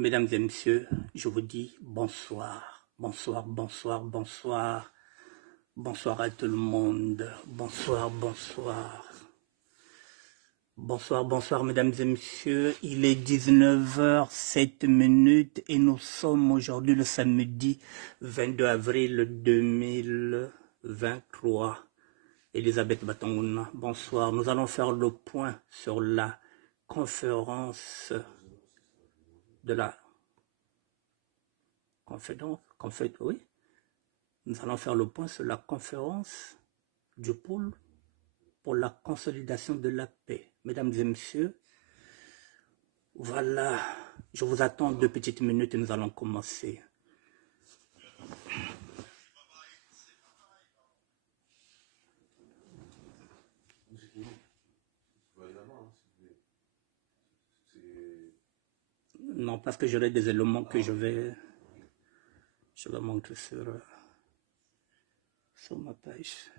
Mesdames et messieurs, je vous dis bonsoir, bonsoir, bonsoir, bonsoir, bonsoir à tout le monde, bonsoir, bonsoir, bonsoir, bonsoir, mesdames et messieurs, il est 19h07 et nous sommes aujourd'hui le samedi 22 avril 2023. Elisabeth Batanguna, bonsoir, nous allons faire le point sur la conférence de la oui. Nous allons faire le point sur la conférence du pôle pour la consolidation de la paix. Mesdames et messieurs, voilà, je vous attends 2 petites minutes et nous allons commencer. Non, parce que j'aurai des éléments que je vais montrer sur ma page.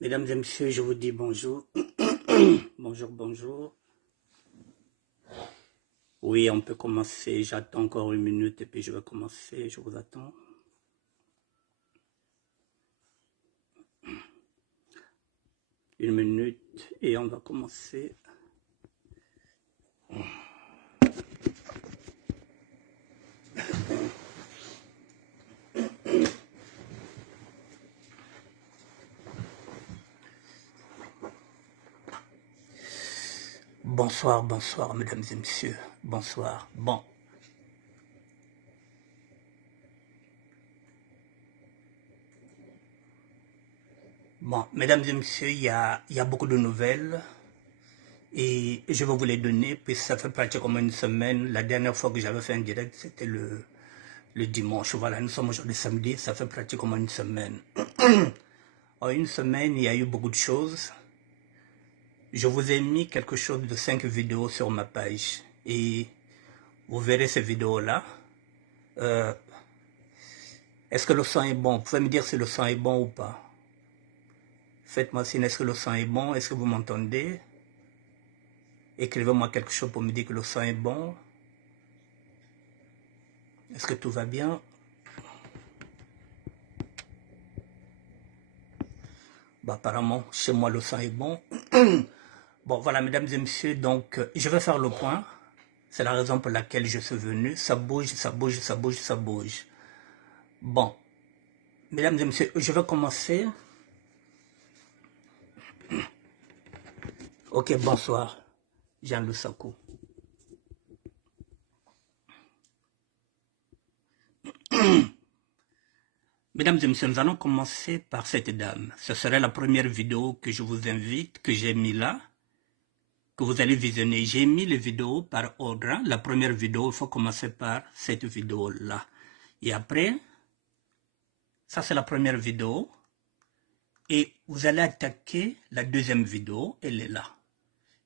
Mesdames et messieurs, je vous dis bonjour. Bonjour, bonjour. Oui, on peut commencer. J'attends encore 1 minute et puis je vais commencer. Je vous attends. Une minute et on va commencer. Bonsoir, bonsoir, mesdames et messieurs. Bonsoir. Bon. Bon, mesdames et messieurs, il y a beaucoup de nouvelles et je vais vous les donner, puis ça fait pratiquement une semaine. La dernière fois que j'avais fait un direct, c'était le dimanche. Voilà, nous sommes aujourd'hui samedi, ça fait pratiquement une semaine. En une semaine, il y a eu beaucoup de choses. Je vous ai mis quelque chose de 5 vidéos sur ma page et vous verrez ces vidéos-là. Est-ce que le son est bon? Vous pouvez me dire si le son est bon ou pas? Faites-moi signe, est-ce que le son est bon? Est-ce que vous m'entendez? Écrivez-moi quelque chose pour me dire que le son est bon. Est-ce que tout va bien? Bah, apparemment, chez moi, le son est bon. Bon, voilà, mesdames et messieurs, donc, je vais faire le point. C'est la raison pour laquelle je suis venu. Ça bouge, ça bouge, ça bouge, ça bouge. Bon, mesdames et messieurs, je vais commencer. Ok, bonsoir, Jean Lusako. Mesdames et messieurs, nous allons commencer par cette dame. Ce serait la première vidéo que je vous invite, que j'ai mis là, que vous allez visionner. J'ai mis les vidéos par ordre. La première vidéo, il faut commencer par cette vidéo-là. Et après, ça c'est la première vidéo. Et vous allez attaquer la deuxième vidéo, elle est là.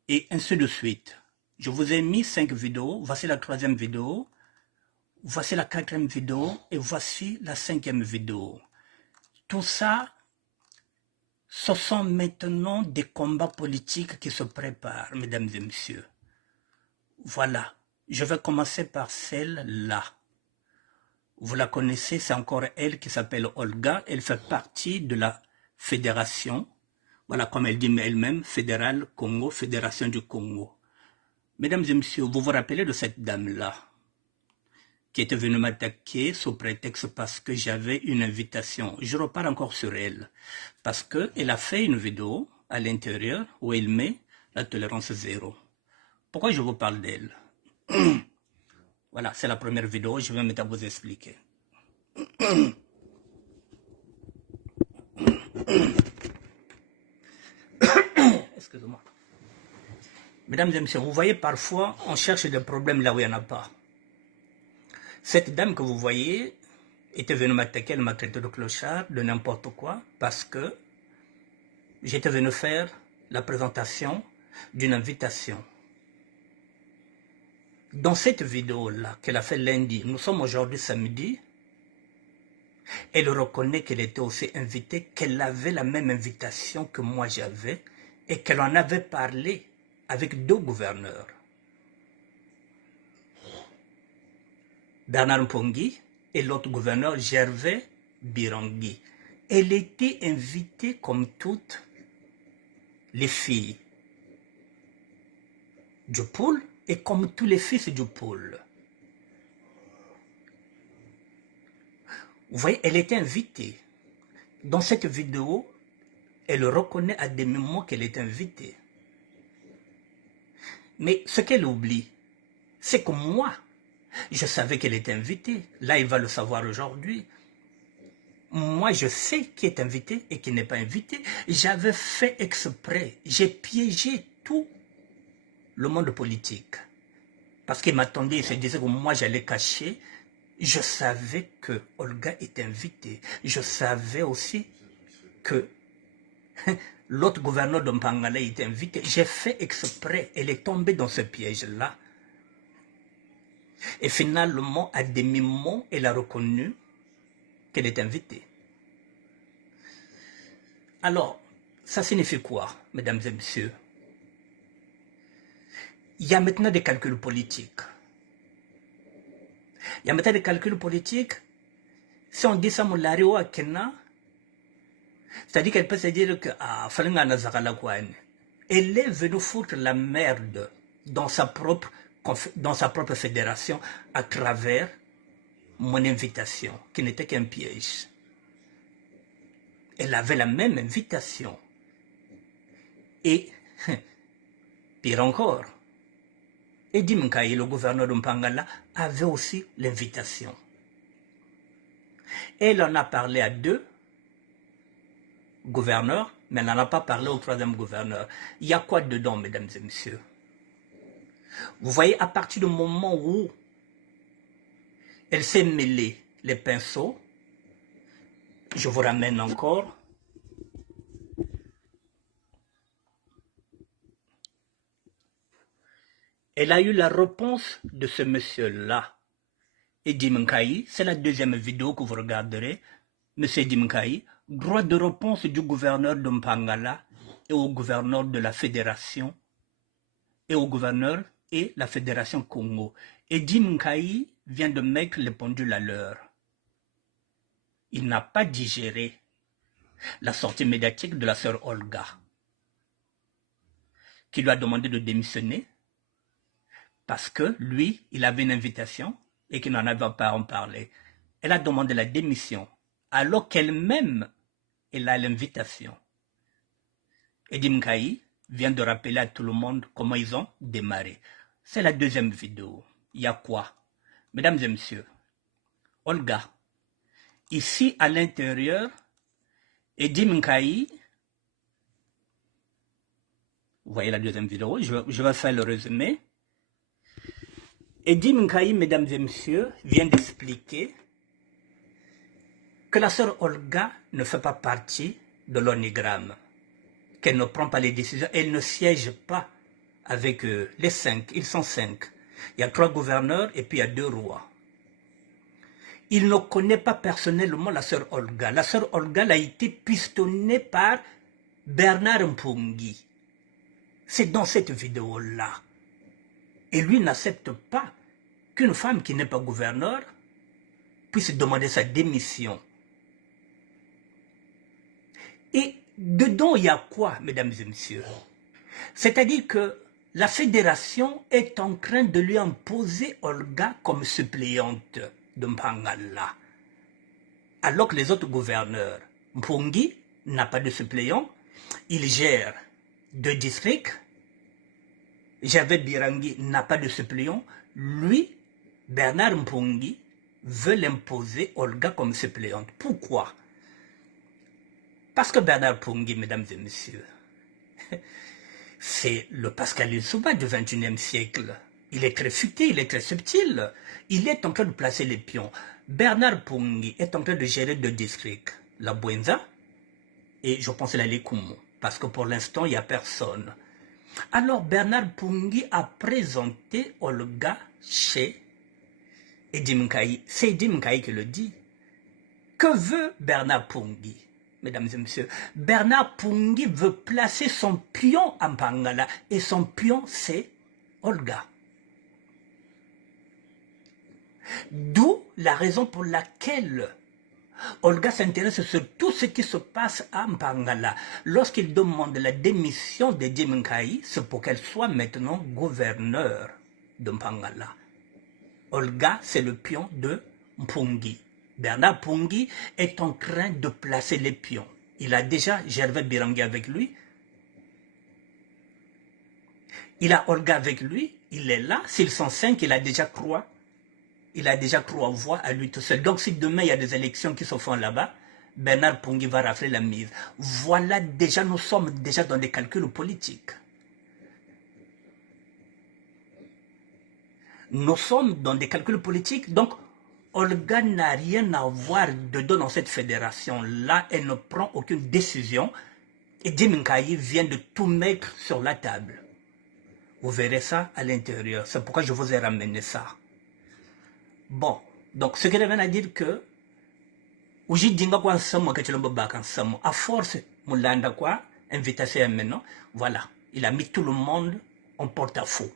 Et ainsi de suite. Je vous ai mis 5 vidéos. Voici la 3e vidéo. Voici la 4e vidéo. Et voici la 5e vidéo. Tout ça, ce sont maintenant des combats politiques qui se préparent, mesdames et messieurs. Voilà. Je vais commencer par celle-là. Vous la connaissez, c'est encore elle qui s'appelle Olga. Elle fait partie de la fédération. Voilà, comme elle dit elle-même, Fédérale Congo, Fédération du Congo. Mesdames et messieurs, vous vous rappelez de cette dame-là qui était venue m'attaquer sous prétexte parce que j'avais une invitation. Je repars encore sur elle parce qu'elle a fait une vidéo à l'intérieur où elle met la tolérance zéro. Pourquoi je vous parle d'elle? Voilà, c'est la première vidéo, je vais mettre à vous expliquer. excusez-moi. Mesdames et messieurs, vous voyez, parfois, on cherche des problèmes là où il n'y en a pas. Cette dame que vous voyez était venue m'attaquer, elle m'a traité de clochard, de n'importe quoi, parce que j'étais venu faire la présentation d'une invitation. Dans cette vidéo-là, qu'elle a fait lundi, nous sommes aujourd'hui samedi, elle reconnaît qu'elle était aussi invitée, qu'elle avait la même invitation que moi j'avais, et qu'elle en avait parlé avec 2 gouverneurs. Bernard Mpongi et l'autre gouverneur Gervais Birangui. Elle était invitée comme toutes les filles du pôle et comme tous les fils du pôle. Vous voyez, elle était invitée. Dans cette vidéo, elle reconnaît à demi-mot qu'elle est invitée. Mais ce qu'elle oublie, c'est que moi, je savais qu'elle était invitée. Là, il va le savoir aujourd'hui. Moi, je sais qui est invité et qui n'est pas invité. J'avais fait exprès. J'ai piégé tout le monde politique. Parce qu'il m'attendait, il se disait que moi, j'allais cacher. Je savais que Olga était invitée. Je savais aussi que l'autre gouverneur de Mpangala était invité. J'ai fait exprès. Elle est tombée dans ce piège-là. Et finalement, à demi-mot, elle a reconnu qu'elle est invitée. Alors, ça signifie quoi, mesdames et messieurs? Il y a maintenant des calculs politiques. Il y a maintenant des calculs politiques. Si on dit ça, Moulario Akena, c'est-à-dire qu'elle peut se dire que elle est venue foutre la merde dans sa propre fédération à travers mon invitation, qui n'était qu'un piège. Elle avait la même invitation. Et, pire encore, Eddie Mkayi, le gouverneur de Mpangala, avait aussi l'invitation. Elle en a parlé à 2 gouverneurs, mais elle n'en a pas parlé au 3e gouverneur. Il y a quoi dedans, mesdames et messieurs? Vous voyez, à partir du moment où elle s'est mêlée les pinceaux, je vous ramène encore. Elle a eu la réponse de ce monsieur-là. Eddie Mkayi, c'est la 2e vidéo que vous regarderez. Monsieur Eddie Mkayi, droit de réponse du gouverneur de Mpangala et au gouverneur de la fédération et au gouverneur et la fédération Congo. Eddie Mkayi vient de mettre les pendules à l'heure. Il n'a pas digéré la sortie médiatique de la sœur Olga, qui lui a demandé de démissionner parce que lui, il avait une invitation et qu'il n'en avait pas à en parler. Elle a demandé la démission alors qu'elle-même, elle a l'invitation. Eddie Mkayi vient de rappeler à tout le monde comment ils ont démarré. C'est la 2e vidéo. Il y a quoi? Mesdames et messieurs, Olga, ici à l'intérieur, Eddie Mkayi, vous voyez la 2e vidéo, je vais faire le résumé. Eddie Mkayi, mesdames et messieurs, vient d'expliquer que la sœur Olga ne fait pas partie de l'organigramme, qu'elle ne prend pas les décisions, elle ne siège pas avec les 5, ils sont 5. Il y a 3 gouverneurs et puis il y a 2 rois. Il ne connaît pas personnellement la sœur Olga. La sœur Olga a été pistonnée par Bernard Mpongi. C'est dans cette vidéo-là. Et lui n'accepte pas qu'une femme qui n'est pas gouverneur puisse demander sa démission. Et dedans, il y a quoi, mesdames et messieurs? C'est-à-dire que la fédération est en train de lui imposer Olga comme suppléante de Mpangala. Alors que les autres gouverneurs, Mpongi n'a pas de suppléant, il gère 2 districts, Gervais Birangui n'a pas de suppléant, lui, Bernard Mpongi, veut l'imposer Olga comme suppléante. Pourquoi? Parce que Bernard Mpongi, mesdames et messieurs, c'est le Pascal Lissouba du XXIe siècle. Il est très futé, il est très subtil. Il est en train de placer les pions. Bernard Pungi est en train de gérer 2 districts, la Buenza et je pense la Lekumu, parce que pour l'instant, il n'y a personne. Alors Bernard Pungi a présenté Olga chez Edim Kaï. C'est Edim Kaï qui le dit. Que veut Bernard Pungi? Mesdames et messieurs, Bernard Pungi veut placer son pion en Pangala et son pion c'est Olga. D'où la raison pour laquelle Olga s'intéresse sur tout ce qui se passe à Mpangala. Lorsqu'il demande la démission de Djiminkaï, c'est pour qu'elle soit maintenant gouverneur de Mpangala. Olga, c'est le pion de Mpungi. Bernard Pungi est en train de placer les pions. Il a déjà Gervais Birangui avec lui. Il a Olga avec lui. Il est là. S'ils sont 5, il a déjà 3. Il a déjà 3 voix à lui tout seul. Donc si demain il y a des élections qui se font là-bas, Bernard Pungi va rafler la mise. Voilà déjà, nous sommes déjà dans des calculs politiques. Nous sommes dans des calculs politiques, donc Olga n'a rien à voir dedans dans cette fédération-là, elle ne prend aucune décision, et Djiminkaï vient de tout mettre sur la table. Vous verrez ça à l'intérieur, c'est pourquoi je vous ai ramené ça. Bon, donc ce qui revient à dire que, à force, Moulanda quoi, invitation maintenant, voilà, il a mis tout le monde en porte-à-faux.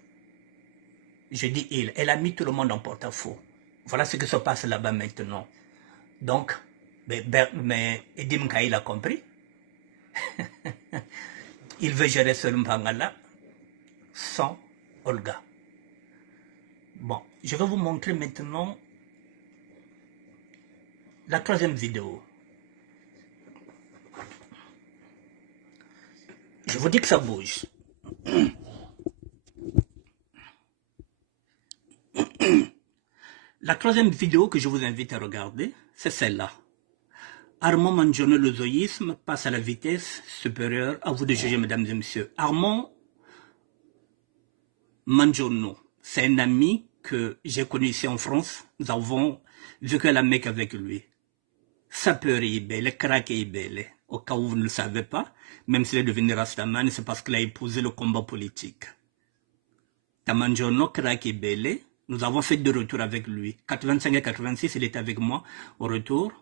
Je dis il, elle a mis tout le monde en porte-à-faux. Voilà ce qui se passe là-bas maintenant. Donc, mais Edim Kaïl a compris. Il veut gérer ce Mpangala sans Olga. Bon, je vais vous montrer maintenant la 3e vidéo. Je vous dis que ça bouge. La 3e vidéo que je vous invite à regarder, c'est celle-là. Armand Manjono, le zoïsme, passe à la vitesse supérieure. À vous de juger, mesdames et messieurs. Armand Manjono, c'est un ami que j'ai connu ici en France. Nous avons vécu à la Mecque avec lui. Sapeur Ibele, crack Ibele. Au cas où vous ne le savez pas, même s'il est devenu Rastaman, c'est parce qu'il a épousé le combat politique. Tamanjono, crack Ibele. Nous avons fait 2 retours avec lui. 85 et 86, il était avec moi au retour.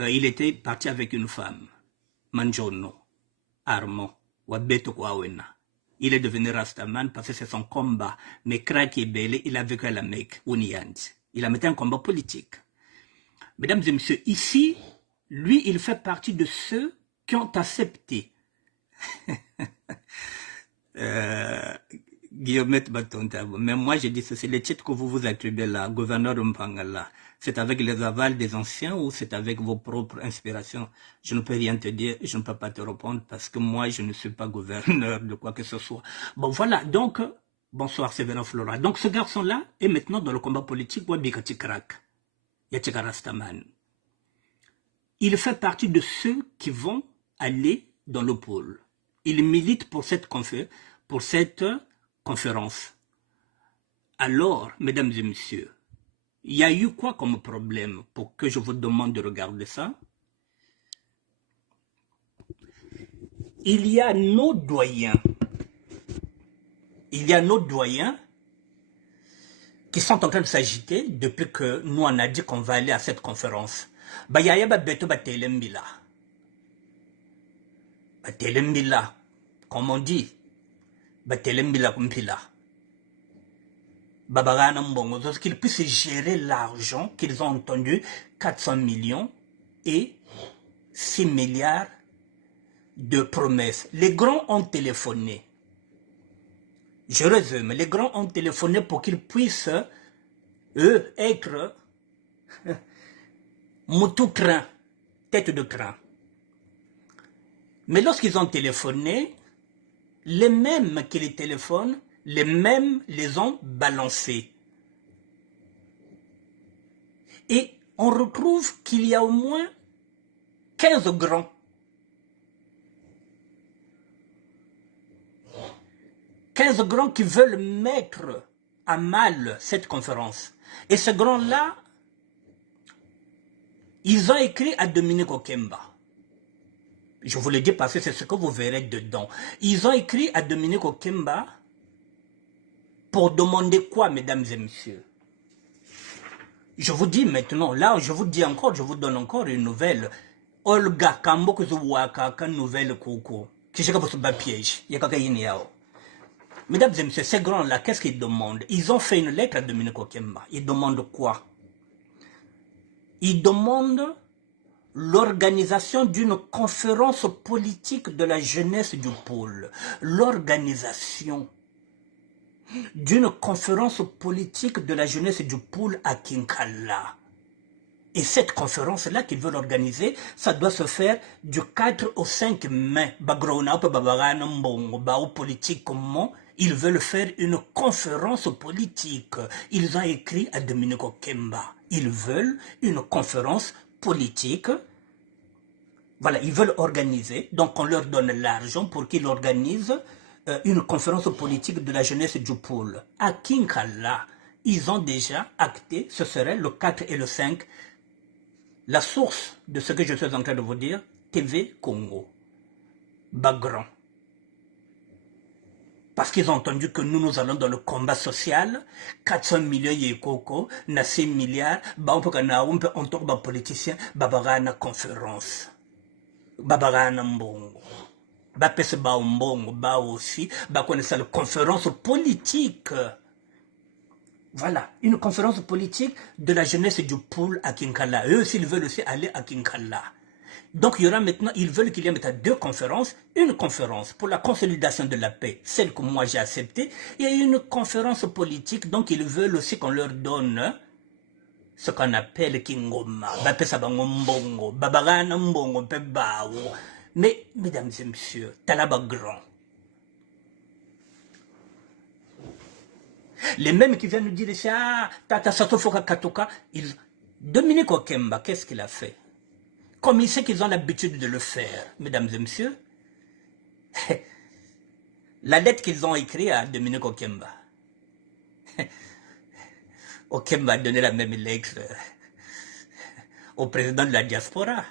Il était parti avec une femme. Manjono, Armand, Wabeto Kwawena. Il est devenu Rastaman parce que c'est son combat. Mais Kraki Bele, il a vécu à la Mecque, Uniyand. Il a mis un combat politique. Mesdames et messieurs, ici, lui, il fait partie de ceux qui ont accepté. Guillaume Batontabo. Mais moi, je dis ceci, les titres que vous vous attribuez là, gouverneur de Mpangala, c'est avec les avals des anciens ou c'est avec vos propres inspirations? Je ne peux rien te dire, je ne peux pas te répondre parce que moi, je ne suis pas gouverneur de quoi que ce soit. Bon, voilà, donc, bonsoir Séverin Flora. Donc, ce garçon-là est maintenant dans le combat politique, Wabikati Krak, Yatika Rastaman. Il fait partie de ceux qui vont aller dans le pôle. Il milite pour cette conférence. Alors, mesdames et messieurs, il y a eu quoi comme problème pour que je vous demande de regarder ça? Il y a nos doyens. Il y a nos doyens qui sont en train de s'agiter depuis que nous on a dit qu'on va aller à cette conférence. Bayaya babeto batelembila. Batelembila, comme on dit. Batelembila kumpila. Babagana Mbongo, qu'ils puissent gérer l'argent qu'ils ont entendu, 400 millions et 6 milliards de promesses. Les grands ont téléphoné. Je résume, les grands ont téléphoné pour qu'ils puissent, eux, être moutou crin, tête de crin. Mais lorsqu'ils ont téléphoné, les mêmes qui les téléphonent, les mêmes les ont balancés. Et on retrouve qu'il y a au moins 15 grands. 15 grands qui veulent mettre à mal cette conférence. Et ces grands-là, ils ont écrit à Dominique Okemba. Je vous le dis parce que c'est ce que vous verrez dedans. Ils ont écrit à Dominique Okemba pour demander quoi, mesdames et messieurs? Je vous dis maintenant, là, je vous dis encore, je vous donne encore une nouvelle. Olga Kambo Kuzuwaka, une nouvelle Koko. Qui c'est que vous avez piège? Il y a quelqu'un yao. Mesdames et messieurs, ces grands-là, qu'est-ce qu'ils demandent? Ils ont fait une lettre à Dominique Okemba. Ils demandent quoi? Ils demandent l'organisation d'une conférence politique de la jeunesse du pôle. L'organisation d'une conférence politique de la jeunesse du pôle à Kinkala. Et cette conférence-là qu'ils veulent organiser, ça doit se faire du 4 au 5 mai. Politique, comment ils veulent faire une conférence politique. Ils ont écrit à Dominique Okemba. Ils veulent une conférence politique. Voilà, ils veulent organiser. Donc on leur donne l'argent pour qu'ils organisent une conférence politique de la jeunesse du pôle. À Kinkala, ils ont déjà acté, ce serait le 4 et le 5. La source de ce que je suis en train de vous dire, TV Congo, Bagran. Parce qu'ils ont entendu que nous allons dans le combat social, 400 millions de coco, 6 milliards, on tombe politicien, babarana conférence, babarana mbongo. Bapese ba mbongo, ba aussi, ba connaissent la conférence politique. Voilà, une conférence politique de la jeunesse du pôle à Kinkala. Eux aussi, ils veulent aussi aller à Kinkala. Donc, il y aura maintenant, ils veulent qu'il y ait maintenant 2 conférences. Une conférence pour la consolidation de la paix, celle que moi j'ai acceptée, et une conférence politique. Donc, ils veulent aussi qu'on leur donne ce qu'on appelle Kingoma. Mais, mesdames et messieurs, Talaba Grand. Les mêmes qui viennent nous dire ça, Tata Satofoka Katoka, Dominique Okemba, qu'est-ce qu'il a fait? Comme il sait qu'ils ont l'habitude de le faire, mesdames et messieurs, la lettre qu'ils ont écrite à Dominique Okemba, Okemba a donné la même lettre au président de la diaspora.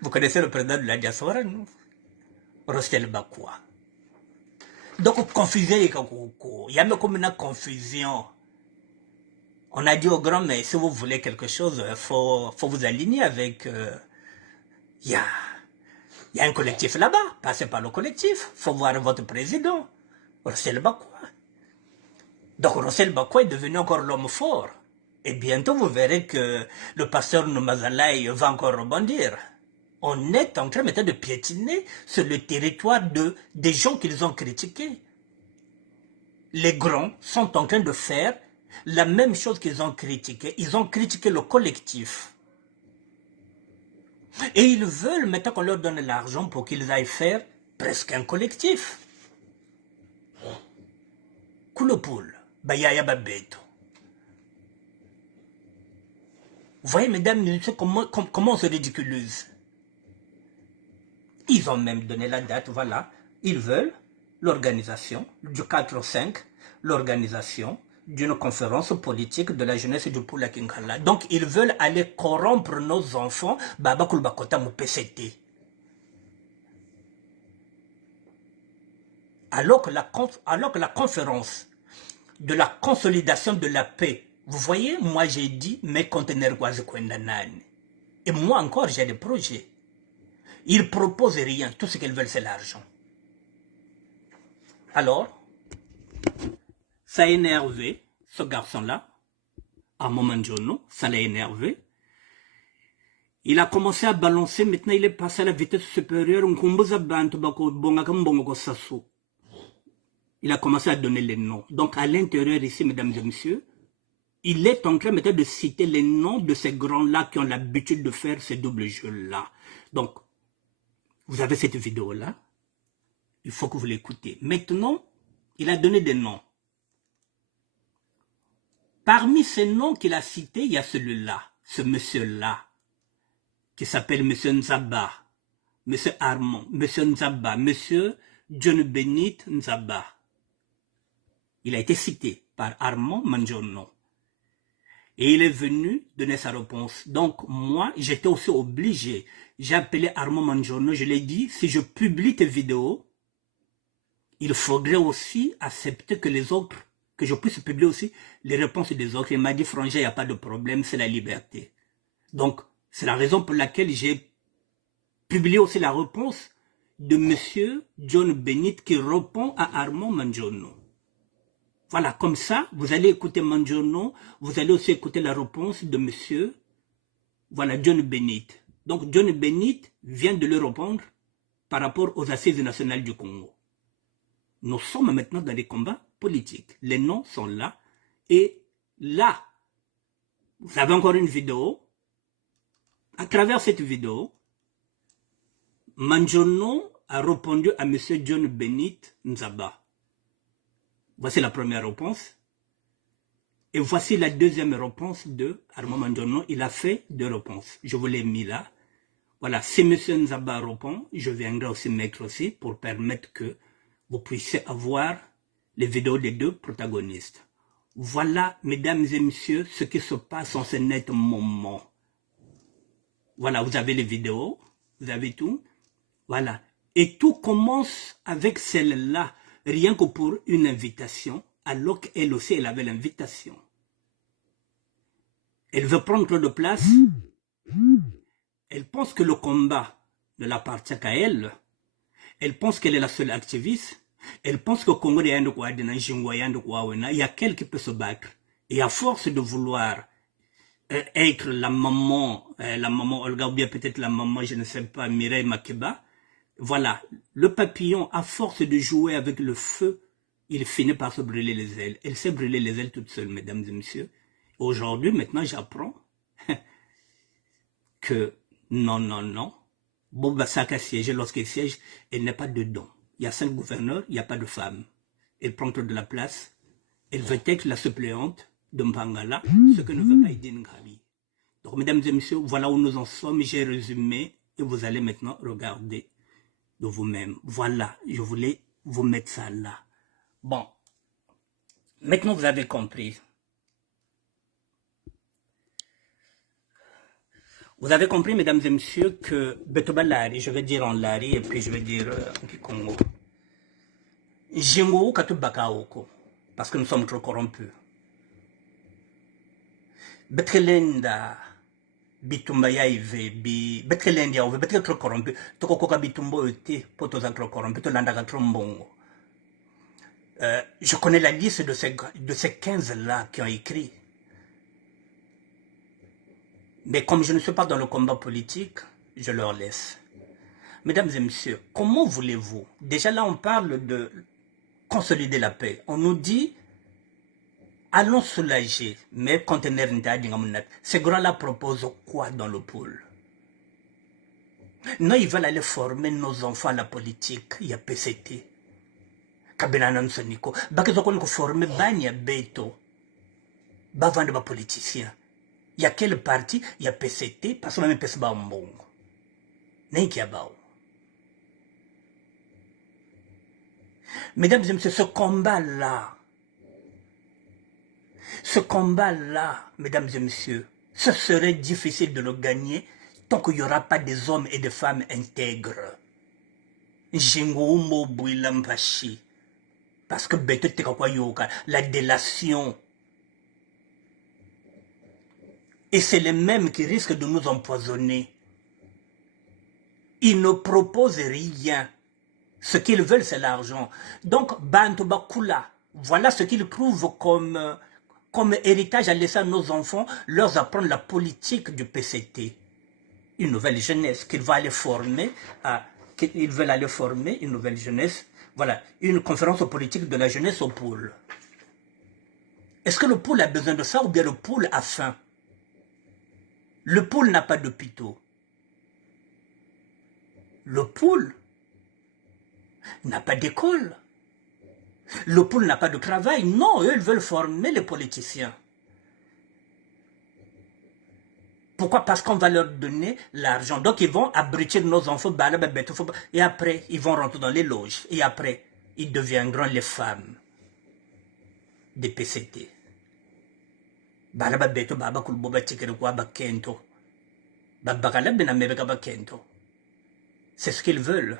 Vous connaissez le président de la diaspora, non? Rostel Bakwa. Donc, confusion, il y a même comme une confusion. On a dit au grand, mais si vous voulez quelque chose, il faut vous aligner avec... Il y a un collectif là-bas, passez par le collectif, il faut voir votre président, Rossel Bakwa. Donc, Rossel Bakwa est devenu encore l'homme fort. Et bientôt, vous verrez que le pasteur Noumazalaï va encore rebondir. On est en train maintenant de piétiner sur le territoire des gens qu'ils ont critiqués. Les grands sont en train de faire la même chose qu'ils ont critiqué. Ils ont critiqué le collectif. Et ils veulent maintenant qu'on leur donne l'argent pour qu'ils aillent faire presque un collectif. Koulopoul, Bayaya Babeto. Vous voyez, mesdames, comment on se ridiculise. Ils ont même donné la date, voilà. Ils veulent l'organisation du 4 au 5, l'organisation d'une conférence politique de la jeunesse du Poula Kinkala. Donc, ils veulent aller corrompre nos enfants, Baba Kulbakota PCT. Alors que la conférence de la consolidation de la paix, vous voyez, moi j'ai dit, mes conteneurs Kwendanani. Et moi encore, j'ai des projets. Ils proposent rien, tout ce qu'ils veulent, c'est l'argent. Alors, ça a énervé ce garçon-là, à Momandjono, ça l'a énervé. Il a commencé à balancer, maintenant il est passé à la vitesse supérieure. Il a commencé à donner les noms. Donc à l'intérieur ici, mesdames et messieurs, il est en train maintenant de citer les noms de ces grands-là qui ont l'habitude de faire ces doubles jeux-là. Donc, vous avez cette vidéo-là. Il faut que vous l'écoutez. Maintenant, il a donné des noms. Parmi ces noms qu'il a cités, il y a celui-là, ce monsieur-là, qui s'appelle Monsieur Nzaba, Monsieur Armand, Monsieur Nzaba, Monsieur John Benit Nzaba. Il a été cité par Armand Manjono. Et il est venu donner sa réponse. Donc, moi, j'étais aussi obligé. J'ai appelé Armand Manjono, je lui ai dit, si je publie tes vidéos, il faudrait aussi accepter que les autres, que je puisse publier aussi les réponses des autres. Il m'a dit, Frangé, il n'y a pas de problème, c'est la liberté. Donc, c'est la raison pour laquelle j'ai publié aussi la réponse de monsieur John Benit qui répond à Armand Manjono. Voilà, comme ça, vous allez écouter Manjono, vous allez aussi écouter la réponse de monsieur, voilà, John Benit. Donc, John Benit vient de lui répondre par rapport aux assises nationales du Congo. Nous sommes maintenant dans des combats politiques. Les noms sont là. Et là, vous avez encore une vidéo. À travers cette vidéo, Manjono a répondu à M. John Benit Nzaba. Voici la première réponse. Et voici la deuxième réponse de Armand Manjono. Il a fait deux réponses. Je vous l'ai mis là. Voilà, si M. Nzaba répond, je viendrai aussi mettre aussi pour permettre que vous puissiez avoir les vidéos des deux protagonistes. Voilà, mesdames et messieurs, ce qui se passe en ce net moment. Voilà, vous avez les vidéos, vous avez tout. Voilà. Et tout commence avec celle-là, rien que pour une invitation, alors qu'elle aussi, elle avait l'invitation. Elle veut prendre trop de place. Elle pense que le combat ne l'appartient qu'à elle. Elle pense qu'elle est la seule activiste. Elle pense que Congo il y a quelqu'un qui peut se battre. Et à force de vouloir être la maman Olga, ou bien peut-être la maman, je ne sais pas, Mireille Makeba, voilà, le papillon, à force de jouer avec le feu, il finit par se brûler les ailes. Elle s'est brûlée les ailes toute seule, mesdames et messieurs. Aujourd'hui, maintenant, j'apprends que non. Boba Saka siège, lorsqu'il siège, elle n'est pas dedans. Il y a 5 gouverneurs, il n'y a pas de femmes. Elle prend de la place. Elle veut être la suppléante de Mpangala, ce que ne veut pas Idine Grabi. Donc, mesdames et messieurs, voilà où nous en sommes. J'ai résumé et vous allez maintenant regarder de vous-même. Voilà, je voulais vous mettre ça là. Bon, maintenant vous avez compris. Vous avez compris, mesdames et messieurs, que Betoba Lari, je vais dire en Lari et puis je vais dire en Kikongo. Jingo Katubakaoko, parce que nous sommes trop corrompus. Betrelenda, Bitumba Yaive, Betrelendia, on veut être trop corrompu. Tokokoka Bitumbo était, Potosa trop corrompu, Tolanda Trombongo. Je connais la liste de ces 15-là qui ont écrit. Mais comme je ne suis pas dans le combat politique, je leur laisse. Mesdames et messieurs, comment voulez-vous? Déjà là, on parle de consolider la paix. On nous dit, allons soulager. Mais conteneur ces grands-là proposent quoi dans le pôle? Non, ils veulent aller former nos enfants à la politique. Il y a PCT. Kabenanan Soniko. Bakizokon ko former Banya Beto. Bavande ba politicien. Il y a quel parti? Il y a PCT, parce que même PCT ba mbongo. N'est-ce pas? Mesdames et messieurs, ce combat-là, mesdames et messieurs, ce serait difficile de le gagner tant qu'il n'y aura pas des hommes et des femmes intègres. Jingo Bouilampachi. Parce que la délation. Et c'est les mêmes qui risquent de nous empoisonner. Ils ne proposent rien. Ce qu'ils veulent, c'est l'argent. Donc, Bantobakula, voilà ce qu'ils trouvent comme héritage à laisser à nos enfants, leur apprendre la politique du PCT. Une nouvelle jeunesse qu'ils vont aller former, qu'ils veulent aller former une nouvelle jeunesse. Voilà, une conférence politique de la jeunesse au pôle. Est-ce que le pôle a besoin de ça ou bien le pôle a faim? Le pôle n'a pas d'hôpitaux. Le pôle n'a pas d'école. Le pôle n'a pas de travail. Non, eux, ils veulent former les politiciens. Pourquoi? Parce qu'on va leur donner l'argent. Donc ils vont abrutir nos enfants, et après, ils vont rentrer dans les loges. Et après, ils deviendront les femmes des PCT. C'est ce qu'ils veulent.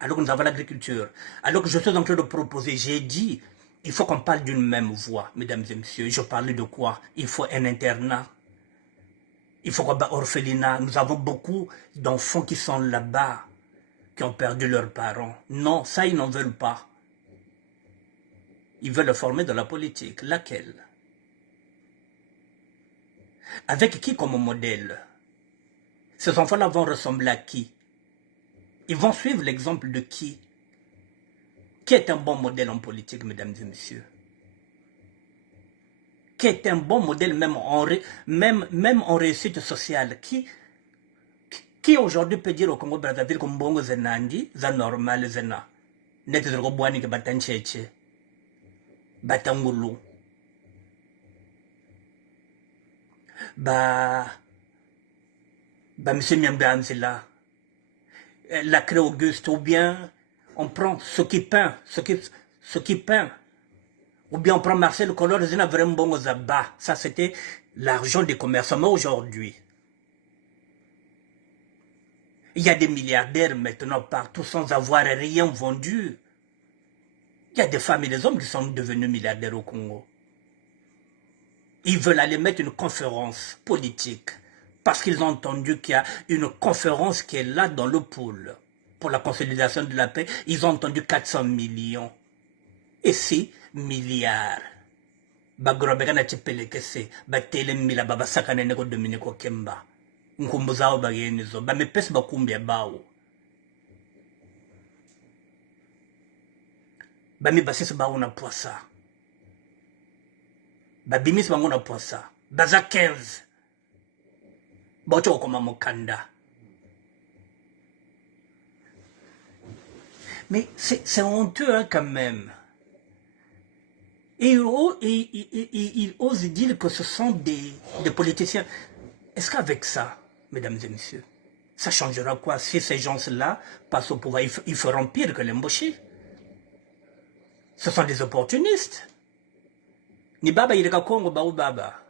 Alors que nous avons l'agriculture. Alors que je suis en train de proposer, j'ai dit, il faut qu'on parle d'une même voix, mesdames et messieurs. Je parlais de quoi? Il faut un internat. Il faut qu'on ait orphelinat. Nous avons beaucoup d'enfants qui sont là-bas, qui ont perdu leurs parents. Non, ça, ils n'en veulent pas. Ils veulent le former dans la politique. Laquelle? Avec qui comme modèle? Ces enfants-là vont ressembler à qui? Ils vont suivre l'exemple de qui? Qui est un bon modèle en politique, mesdames et messieurs? Qui est un bon modèle même en réussite sociale? Qui aujourd'hui peut dire au Congo Brazzaville que mbongo zenandi, za normal zena? Net zergo bwani ke batancheche, batangulu. Monsieur Miambe là, la Cré Auguste, ou bien on prend ce qui peint, ou bien on prend Marcel Collor, zena vraiment bongo zaba. Ça c'était l'argent des commerçants. Mais aujourd'hui, il y a des milliardaires maintenant partout sans avoir rien vendu. Il y a des femmes et des hommes qui sont devenus milliardaires au Congo. Ils veulent aller mettre une conférence politique parce qu'ils ont entendu qu'il y a une conférence qui est là dans le pool pour la consolidation de la paix. Ils ont entendu 400 millions et 6 milliards. Bagorobekana chepelekese, batelemila babasakane neko Dominique Okemba. Nkumbu zao bagenizo, bamepesi bakumbia bao. Bami basisi bao na poisa. Babimisi bango na poisa. Baza 15. Baocho koma mokanda. Mais c'est honteux hein, quand même. Et il ose dire que ce sont des politiciens. Est-ce qu'avec ça, mesdames et messieurs, ça changera quoi si ces gens-là passent au pouvoir? Ils feront pire que les Mboshi. Ce sont des opportunistes. Ni baba il Congo ba ou baba.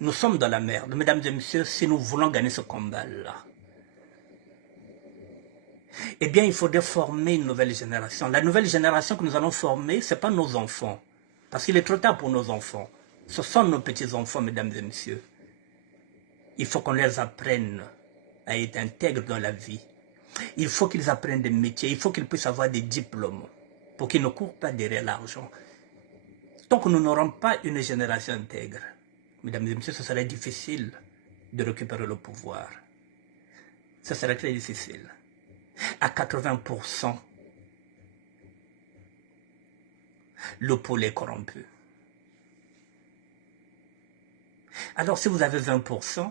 Nous sommes dans la merde, mesdames et messieurs, si nous voulons gagner ce combat-là. Eh bien, il faudrait former une nouvelle génération. La nouvelle génération que nous allons former, ce n'est pas nos enfants. Parce qu'il est trop tard pour nos enfants. Ce sont nos petits-enfants, mesdames et messieurs. Il faut qu'on les apprenne à être intègres dans la vie. Il faut qu'ils apprennent des métiers. Il faut qu'ils puissent avoir des diplômes pour qu'ils ne courent pas derrière l'argent. Tant que nous n'aurons pas une génération intègre, mesdames et messieurs, ce serait difficile de récupérer le pouvoir. Ce serait très difficile. À 80%, le pôle est corrompu. Alors si vous avez 20%,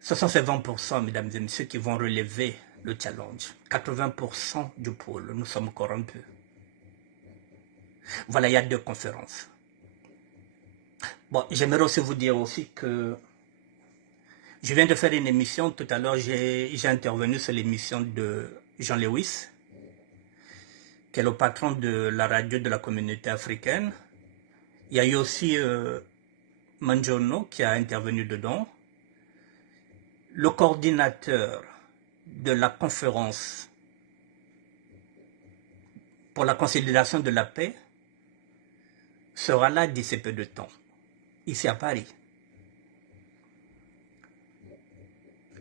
ce sont ces 20%, mesdames et messieurs, qui vont relever le challenge. 80% du pôle, nous sommes corrompus. Voilà, il y a 2 conférences. Bon, j'aimerais aussi vous dire aussi que je viens de faire une émission, tout à l'heure j'ai intervenu sur l'émission de Jean Lewis, qui est le patron de la radio de la communauté africaine. Il y a eu aussi Manjono qui a intervenu dedans. Le coordinateur de la conférence pour la consolidation de la paix sera là d'ici peu de temps, ici à Paris.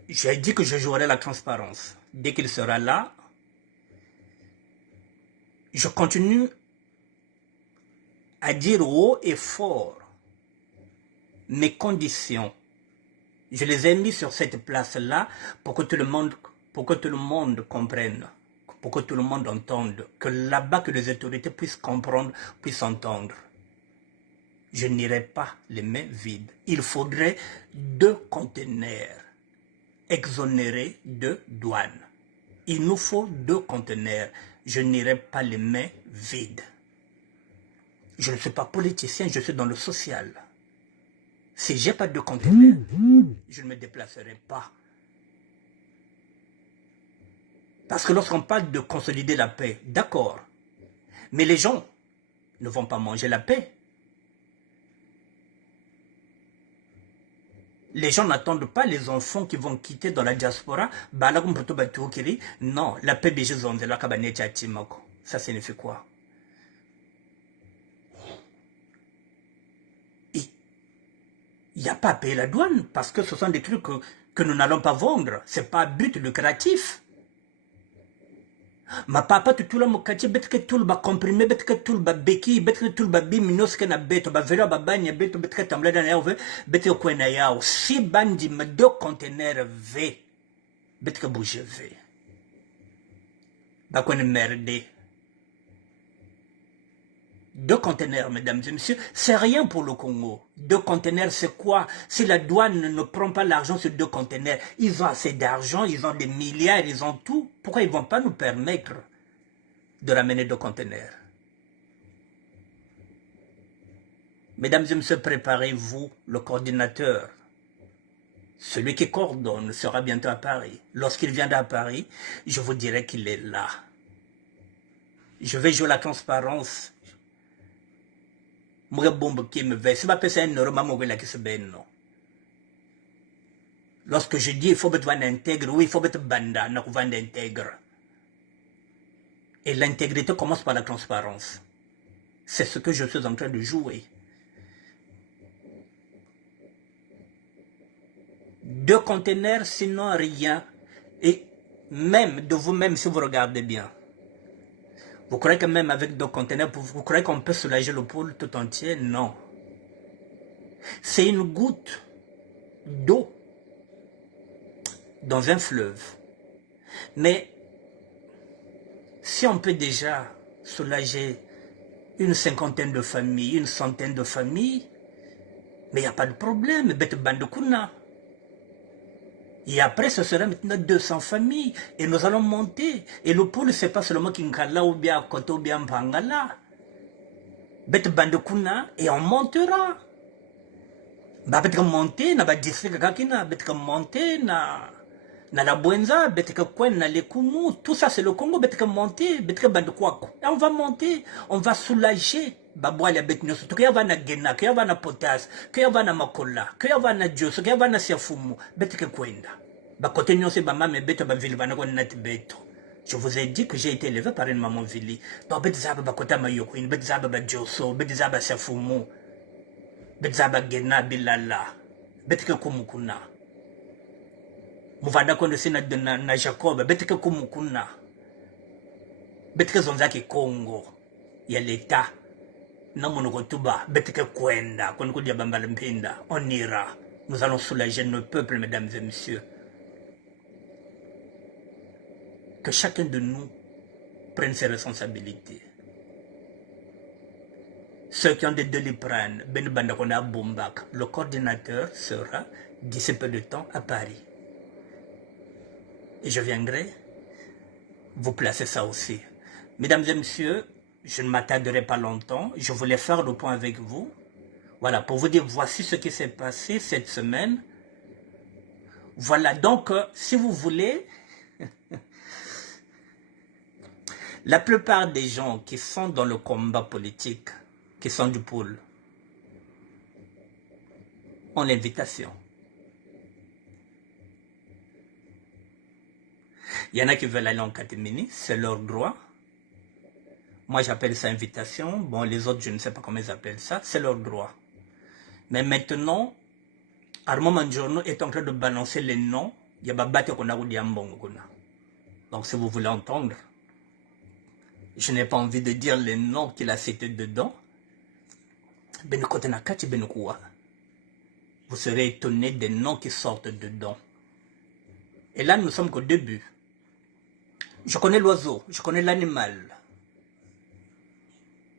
J'ai dit que je jouerai la transparence. Dès qu'il sera là, je continue à dire haut et fort mes conditions. Je les ai mis sur cette place-là pour que tout le monde comprenne, pour que tout le monde entende, que là-bas, que les autorités puissent comprendre, puissent entendre. Je n'irai pas les mains vides. Il faudrait 2 conteneurs exonérés de douane. Il nous faut 2 conteneurs. Je n'irai pas les mains vides. Je ne suis pas politicien, je suis dans le social. Si j'ai pas de conteneur, je ne me déplacerai pas. Parce que lorsqu'on parle de consolider la paix, d'accord, mais les gens ne vont pas manger la paix. Les gens n'attendent pas les enfants qui vont quitter dans la diaspora. Non, la paix, ça signifie quoi? Il n'y a pas à payer la douane parce que ce sont des trucs que nous n'allons pas vendre. Ce n'est pas à but lucratif. Ma papa tout le monde kati bet que tout le ba comprimé bet que tout le ba beki bet que tout le ba biminos que na beto ba velo ba banya beto bet que tamla na yao bet que kwena yao si bandi me deux conteneurs v bet que bouge v ba kwena merde. Deux conteneurs, mesdames et messieurs, c'est rien pour le Congo. Deux conteneurs, c'est quoi? Si la douane ne prend pas l'argent sur deux conteneurs, ils ont assez d'argent, ils ont des milliards, ils ont tout. Pourquoi ils ne vont pas nous permettre de ramener deux conteneurs? Mesdames et messieurs, préparez-vous, le coordinateur. Celui qui coordonne sera bientôt à Paris. Lorsqu'il viendra à Paris, je vous dirai qu'il est là. Je vais jouer la transparence. Lorsque je dis il faut être intègre, oui, il faut être banda, intègre. Et l'intégrité commence par la transparence. C'est ce que je suis en train de jouer. Deux conteneurs, sinon rien. Et même de vous-même, si vous regardez bien, vous croyez que même avec deux conteneurs, vous croyez qu'on peut soulager le pôle tout entier? Non. C'est une goutte d'eau dans un fleuve. Mais si on peut déjà soulager une cinquantaine de familles, une centaine de familles, mais il n'y a pas de problème. Et après, ce sera maintenant 200 familles. Et nous allons monter. Et le pôle, ce n'est pas seulement Kinkala ou bien Koto ou bien Pangala. Bet Bandekuna, et on montera. Bet monter, na ba district kakina, bet monter, na la Buenza, bet Kwen, na Lekumu, tout ça c'est le Congo, bet monter, bet Bandekwako. Et on va monter, on va soulager. Baboya bet nyoso, to kaya na Gena, kaya na Potas, kaya na Makola, kaya na Dioso, kaya na Siafumu, bet Kwenda. Bakote nyoso ba mame beto ba vili bana ko nati beto. Je vous ai dit que j'ai été élevé par une maman vili. Donc bet zaba bakota mayoko, bet zaba ba Dioso, bet zaba Siafumu. Bet zaba Gena bilala. Bet kumukuna. Muvanda kondo sina na Jacob, bet kumukuna. Bet zonzaki Congo. Il y a l'État. On ira. Nous allons soulager nos peuples, mesdames et messieurs. Que chacun de nous prenne ses responsabilités. Ceux qui ont des Doliprane, le coordinateur sera d'ici peu de temps à Paris. Et je viendrai vous placer ça aussi. Mesdames et messieurs, je ne m'attarderai pas longtemps. Je voulais faire le point avec vous. Voilà, pour vous dire, voici ce qui s'est passé cette semaine. Voilà, donc, si vous voulez, la plupart des gens qui sont dans le combat politique, qui sont du pôle, ont l'invitation. Il y en a qui veulent aller en catémini, c'est leur droit. Moi, j'appelle ça invitation. Bon, les autres, je ne sais pas comment ils appellent ça. C'est leur droit. Mais maintenant, Armand Mangiorno est en train de balancer les noms. Il y a Babate Konaru Diambongo. Donc, si vous voulez entendre, je n'ai pas envie de dire les noms qu'il a cités dedans. Vous serez étonné des noms qui sortent dedans. Et là, nous sommes qu'au début. Je connais l'oiseau, je connais l'animal.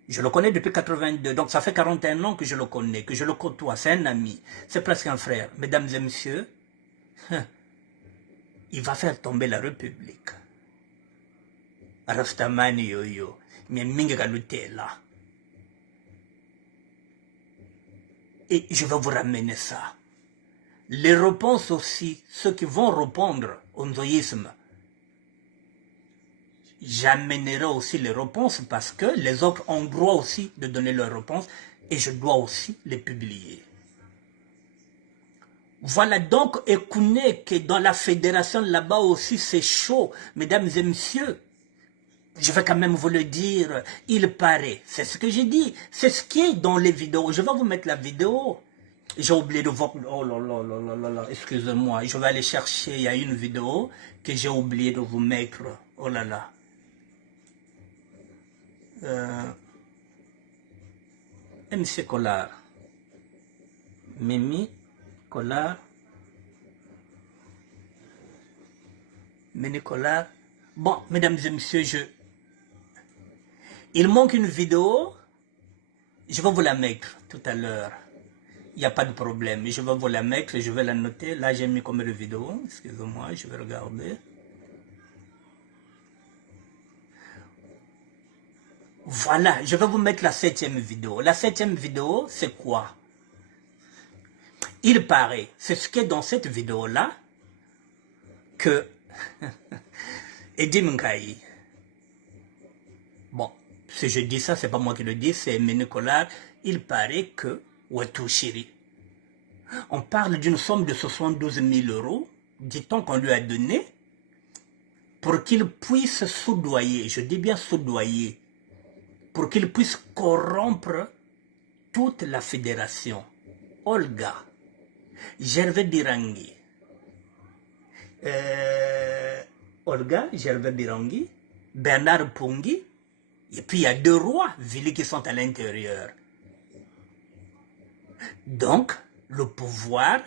Je le connais depuis 82, donc ça fait 41 ans que je le connais, que je le côtoie, c'est un ami, c'est presque un frère. Mesdames et messieurs, il va faire tomber la République. Rastamani yoyo, mais minga là. Et je vais vous ramener ça. Les réponses aussi, ceux qui vont répondre au nzoïsme, j'amènerai aussi les réponses parce que les autres ont droit aussi de donner leurs réponses et je dois aussi les publier. Voilà donc, écoutez que dans la fédération là-bas aussi c'est chaud, mesdames et messieurs. Je vais quand même vous le dire, il paraît, c'est ce que j'ai dit, c'est ce qui est dans les vidéos. Je vais vous mettre la vidéo. J'ai oublié de voir, oh là là là là là là, excusez-moi, je vais aller chercher, il y a une vidéo que j'ai oublié de vous mettre, oh là là. MC Collard, Mimi Collard, Mimi Collard. Bon, mesdames et messieurs, il manque une vidéo, je vais vous la mettre tout à l'heure. Il n'y a pas de problème, je vais vous la mettre, je vais la noter. Là, j'ai mis combien de vidéos? Excusez-moi, je vais regarder. Voilà, je vais vous mettre la 7e vidéo. La 7e vidéo, c'est quoi? Il paraît, c'est ce qui est dans cette vidéo-là, que Eddie Mnkayi, bon, si je dis ça, c'est pas moi qui le dis, c'est Mimi Collard, il paraît que Watushiri, on parle d'une somme de 72 000 €, dit-on qu'on lui a donné, pour qu'il puisse soudoyer, je dis bien soudoyer, pour qu'il puisse corrompre toute la fédération. Olga, Gervais Birangi, Olga, Gervais Birangi, Bernard Pungi, et puis il y a 2 rois, Vili, qui sont à l'intérieur. Donc, le pouvoir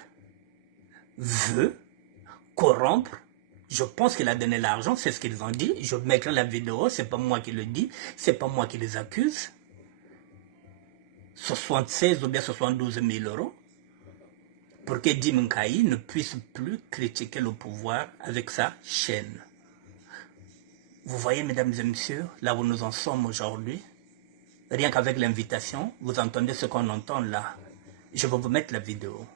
veut corrompre. Je pense qu'il a donné l'argent, c'est ce qu'ils ont dit. Je mettrai la vidéo, c'est pas moi qui le dis, c'est pas moi qui les accuse. 76 ou bien 72 000 € pour que Eddie Mnkayi ne puisse plus critiquer le pouvoir avec sa chaîne. Vous voyez, mesdames et messieurs, là où nous en sommes aujourd'hui, rien qu'avec l'invitation, vous entendez ce qu'on entend là. Je vais vous mettre la vidéo.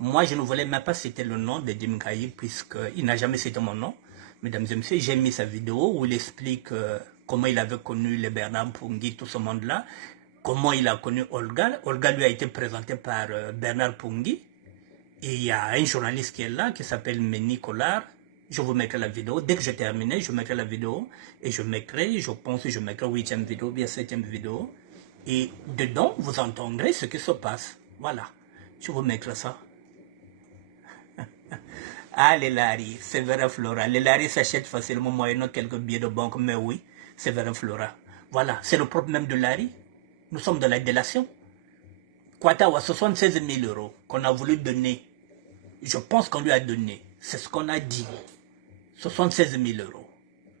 Moi, je ne voulais même pas citer le nom de Eddie Mnkayi puisqu'il n'a jamais cité mon nom. Mesdames et messieurs, j'ai mis sa vidéo où il explique comment il avait connu les Bernard Pungi, tout ce monde-là, comment il a connu Olga. Olga lui a été présentée par Bernard Pungi. Et il y a un journaliste qui est là, qui s'appelle Mimi Collard. Je vous mettrai la vidéo. Dès que j'ai terminé, je mettrai la vidéo. Et je mettrai, je pense que je mettrai 8e vidéo, bien 7e vidéo. Et dedans, vous entendrez ce qui se passe. Voilà. Je vous mettrai ça. Ah, les Larry, c'est vrai Flora. Les Larry s'achètent facilement moyennant quelques billets de banque, mais oui, c'est vrai Flora. Voilà, c'est le propre même de Larry. Nous sommes dans la délation. Kwatawa, 76 000 € qu'on a voulu donner. Je pense qu'on lui a donné. C'est ce qu'on a dit. 76 000 €.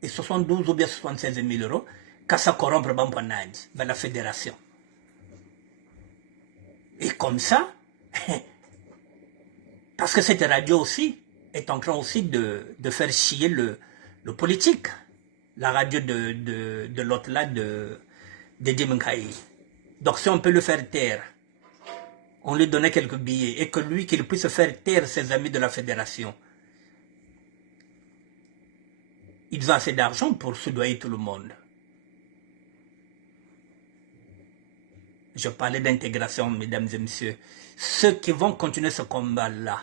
Et 72 ou bien 76 000 €, qu'à ça corrompre Bampanad, dans la fédération. Et comme ça, parce que cette radio aussi est en train aussi de faire chier le politique. La radio de l'autre là, de Eddie Mnkayi. Donc si on peut le faire taire, on lui donnait quelques billets et que lui, qu'il puisse faire taire ses amis de la fédération. Ils ont assez d'argent pour soudoyer tout le monde. Je parlais d'intégration, mesdames et messieurs. Ceux qui vont continuer ce combat-là,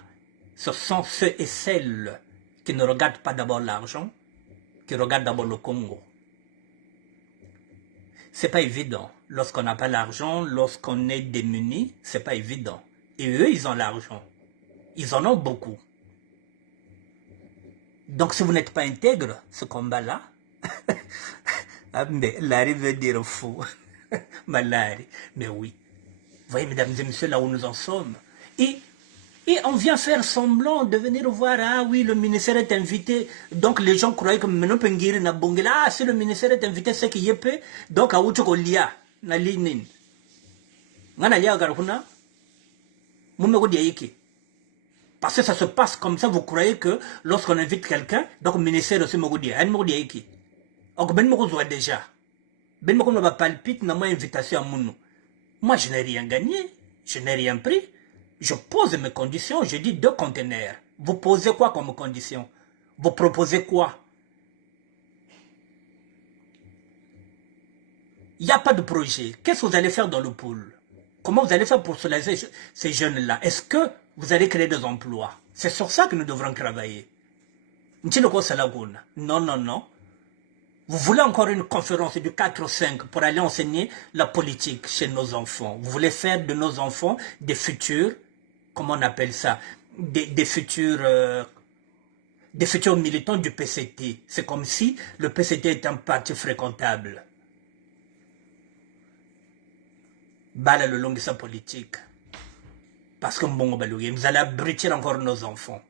ce sont ceux et celles qui ne regardent pas d'abord l'argent, qui regardent d'abord le Congo. C'est pas évident. Lorsqu'on n'a pas l'argent, lorsqu'on est démuni, c'est pas évident. Et eux, ils ont l'argent. Ils en ont beaucoup. Donc si vous n'êtes pas intègre, ce combat-là, ah, mais Larry veut dire fou. Larry, mais oui. Vous voyez, mesdames et messieurs, là où nous en sommes. Et on vient faire semblant de venir voir, ah oui, le ministère est invité. Donc les gens croyaient que maintenant Pengiri na Bongela, ah si le ministère est invité, c'est qu'il y a peu. Donc à Ouchokolia, na Linin. Ngana lia garhuna, mumeko diaiki. Parce que ça se passe comme ça, vous croyez que lorsqu'on invite quelqu'un, donc le ministère aussi moko dia, un moko diaiki. Donc ben moko zoa déjà. Ben moko no ba palpite na moi invitation à Mounou. Moi je n'ai rien gagné. Je n'ai rien pris. Je pose mes conditions. Je dis 2 conteneurs. Vous posez quoi comme condition? Vous proposez quoi? Il n'y a pas de projet. Qu'est-ce que vous allez faire dans le pool? Comment vous allez faire pour soulager ces jeunes-là? Est-ce que vous allez créer des emplois? C'est sur ça que nous devrons travailler. Non, non, non. Vous voulez encore une conférence du 4-5 pour aller enseigner la politique chez nos enfants. Vous voulez faire de nos enfants des futurs, comment on appelle ça, des futurs militants du PCT. C'est comme si le PCT est un parti fréquentable. Bala le long de sa politique. Parce que vous allez abrutir encore nos enfants.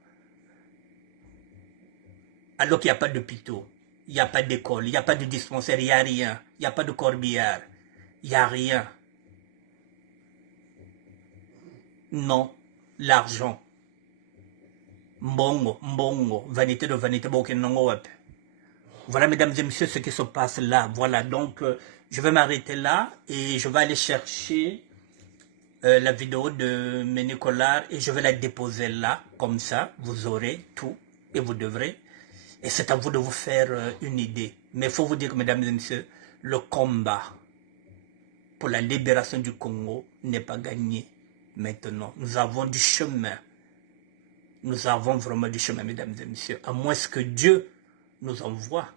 Alors qu'il n'y a pas d'hôpitaux, il n'y a pas d'école, il n'y a pas de dispensaire, il n'y a rien. Il n'y a pas de corbillard, il n'y a rien. Non, l'argent. Mbongo, vanité de vanité, voilà, mesdames et messieurs, ce qui se passe là. Voilà, donc, je vais m'arrêter là et je vais aller chercher la vidéo de mes Nicolas et je vais la déposer là. Comme ça, vous aurez tout et vous devrez. Et c'est à vous de vous faire une idée. Mais il faut vous dire, mesdames et messieurs, le combat pour la libération du Congo n'est pas gagné maintenant. Nous avons du chemin. Nous avons vraiment du chemin, mesdames et messieurs. À moins que Dieu nous envoie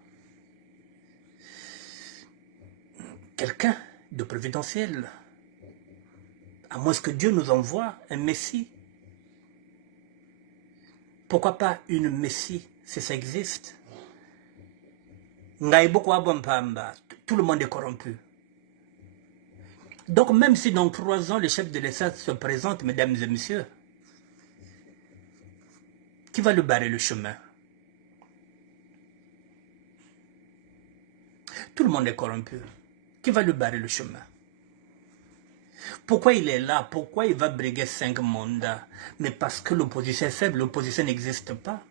quelqu'un de providentiel. À moins que Dieu nous envoie un Messie. Pourquoi pas une Messie, si ça existe? Tout le monde est corrompu. Donc même si dans 3 ans, le chef de l'État se présente, mesdames et messieurs, qui va lui barrer le chemin? Tout le monde est corrompu. Qui va lui barrer le chemin? Pourquoi il est là? Pourquoi il va briguer 5 mandats? Mais parce que l'opposition est faible, l'opposition n'existe pas.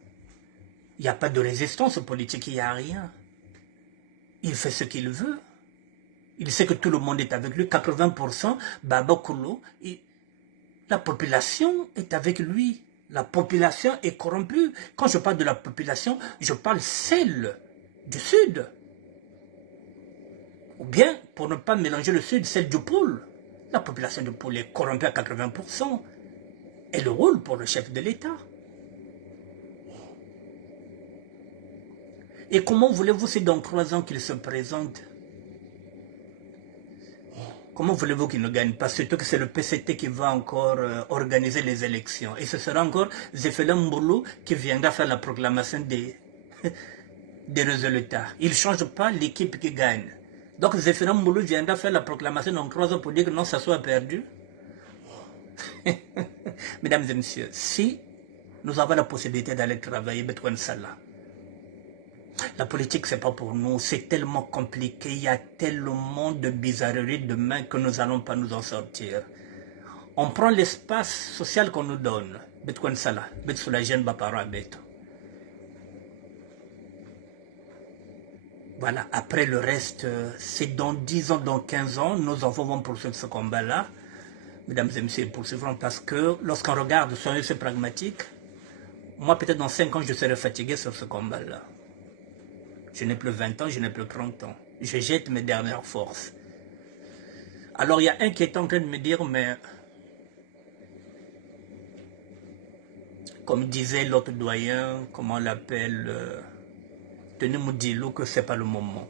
Il n'y a pas de résistance politique, il n'y a rien. Il fait ce qu'il veut. Il sait que tout le monde est avec lui. 80%, Baba Koulou, la population est avec lui. La population est corrompue. Quand je parle de la population, je parle celle du Sud. Ou bien, pour ne pas mélanger le Sud, celle du pôle. La population du pôle est corrompue à 80%. Elle roule pour le chef de l'État. Et comment voulez-vous, c'est dans 3 ans qu'il se présente? Comment voulez-vous qu'il ne gagne pas? Surtout que c'est le PCT qui va encore organiser les élections. Et ce sera encore Zéphélin Mboulou qui viendra faire la proclamation des résultats. Il ne change pas l'équipe qui gagne. Donc Zéphélin Mboulou viendra faire la proclamation dans 3 ans pour dire que non, ça soit perdu. Mesdames et messieurs, si nous avons la possibilité d'aller travailler, Betouane Salah, la politique, c'est pas pour nous. C'est tellement compliqué. Il y a tellement de bizarreries demain que nous n'allons pas nous en sortir. On prend l'espace social qu'on nous donne. Betouane Salah, Betsoulajen Bapara Beto. Voilà, après le reste, c'est dans 10 ans, dans 15 ans, nos enfants vont poursuivre ce combat-là. Mesdames et messieurs, poursuivront parce que lorsqu'on regarde, soyez pragmatique, moi peut-être dans 5 ans, je serai fatigué sur ce combat-là. Je n'ai plus 20 ans, je n'ai plus 30 ans. Je jette mes dernières forces. Alors il y a un qui est en train de me dire, mais comme disait l'autre doyen, comment on l'appelle, Denis Moudilou, que c'est pas le moment.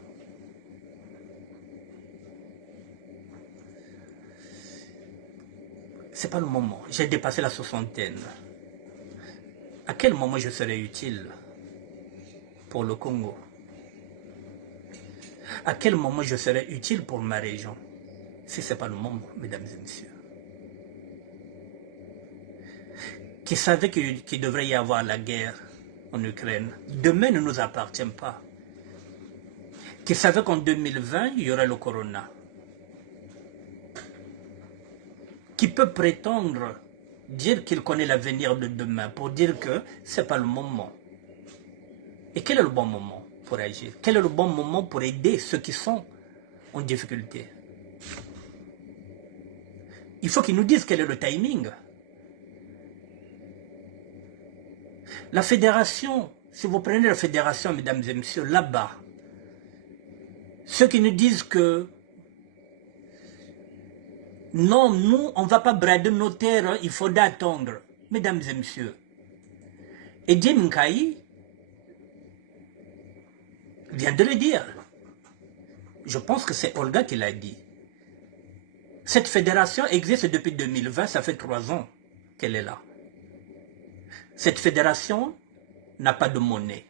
C'est pas le moment. J'ai dépassé la 60aine. À quel moment je serai utile pour le Congo? À quel moment je serai utile pour ma région? Si ce n'est pas le moment, mesdames et messieurs. Qui savait qu'il devrait y avoir la guerre en Ukraine? Demain ne nous appartient pas. Qui savait qu'en 2020, il y aura le corona? Qui peut prétendre dire qu'il connaît l'avenir de demain pour dire que ce n'est pas le moment? Et quel est le bon moment pour agir? Quel est le bon moment pour aider ceux qui sont en difficulté? Il faut qu'ils nous disent quel est le timing. La fédération, si vous prenez la fédération, mesdames et messieurs, là-bas, ceux qui nous disent que non, nous, on ne va pas brader nos terres, il faudra attendre. Mesdames et messieurs, Eddie Nkayi vient de le dire. Je pense que c'est Olga qui l'a dit. Cette fédération existe depuis 2020, ça fait 3 ans qu'elle est là. Cette fédération n'a pas de monnaie.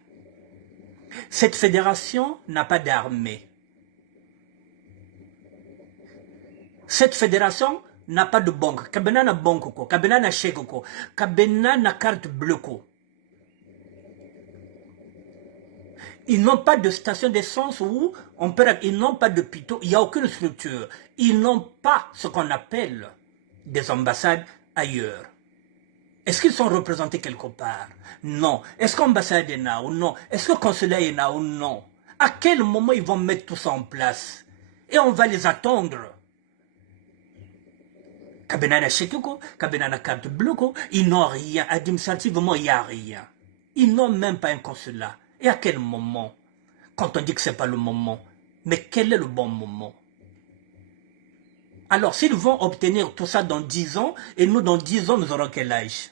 Cette fédération n'a pas d'armée. Cette fédération n'a pas de banque. Kabena na banque ko, kabena na chèque ko, kabena na carte bleue ko. Ils n'ont pas de station d'essence où on peut... Ils n'ont pas de pitot, il n'y a aucune structure. Ils n'ont pas ce qu'on appelle des ambassades ailleurs. Est-ce qu'ils sont représentés quelque part? Non. Est-ce qu'ambassade est là ou non? Est-ce que consulat est là ou non? À quel moment ils vont mettre tout ça en place? Et on va les attendre. Kabenana Chekiko, Kabenana carte bleue, ils n'ont rien. Administrativement, il n'y a rien. Ils n'ont même pas un consulat. Et à quel moment? Quand on dit que ce n'est pas le moment. Mais quel est le bon moment? Alors, s'ils vont obtenir tout ça dans 10 ans, et nous, dans 10 ans, nous aurons quel âge?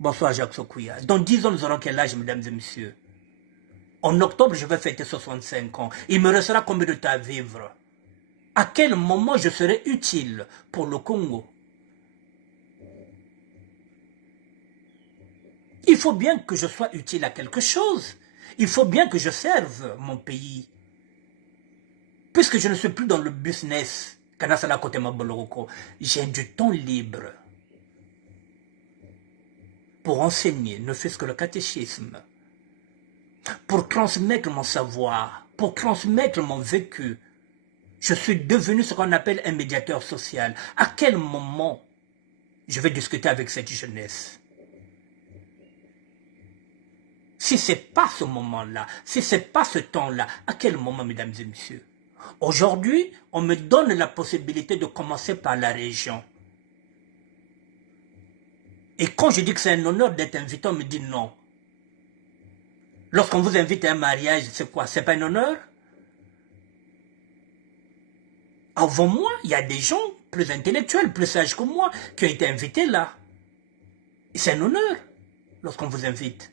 Bonsoir, Jacques Sokouya. Dans 10 ans, nous aurons quel âge, mesdames et messieurs? En octobre, je vais fêter 65 ans. Il me restera combien de temps à vivre? À quel moment je serai utile pour le Congo? Il faut bien que je sois utile à quelque chose. Il faut bien que je serve mon pays. Puisque je ne suis plus dans le business, j'ai du temps libre pour enseigner, ne fût-ce que le catéchisme, pour transmettre mon savoir, pour transmettre mon vécu. Je suis devenu ce qu'on appelle un médiateur social. À quel moment je vais discuter avec cette jeunesse? Si ce n'est pas ce moment-là, si ce n'est pas ce temps-là, à quel moment, mesdames et messieurs? Aujourd'hui, on me donne la possibilité de commencer par la région. Et quand je dis que c'est un honneur d'être invité, on me dit non. Lorsqu'on vous invite à un mariage, c'est quoi? C'est pas un honneur? Avant moi, il y a des gens plus intellectuels, plus sages que moi, qui ont été invités là. C'est un honneur lorsqu'on vous invite.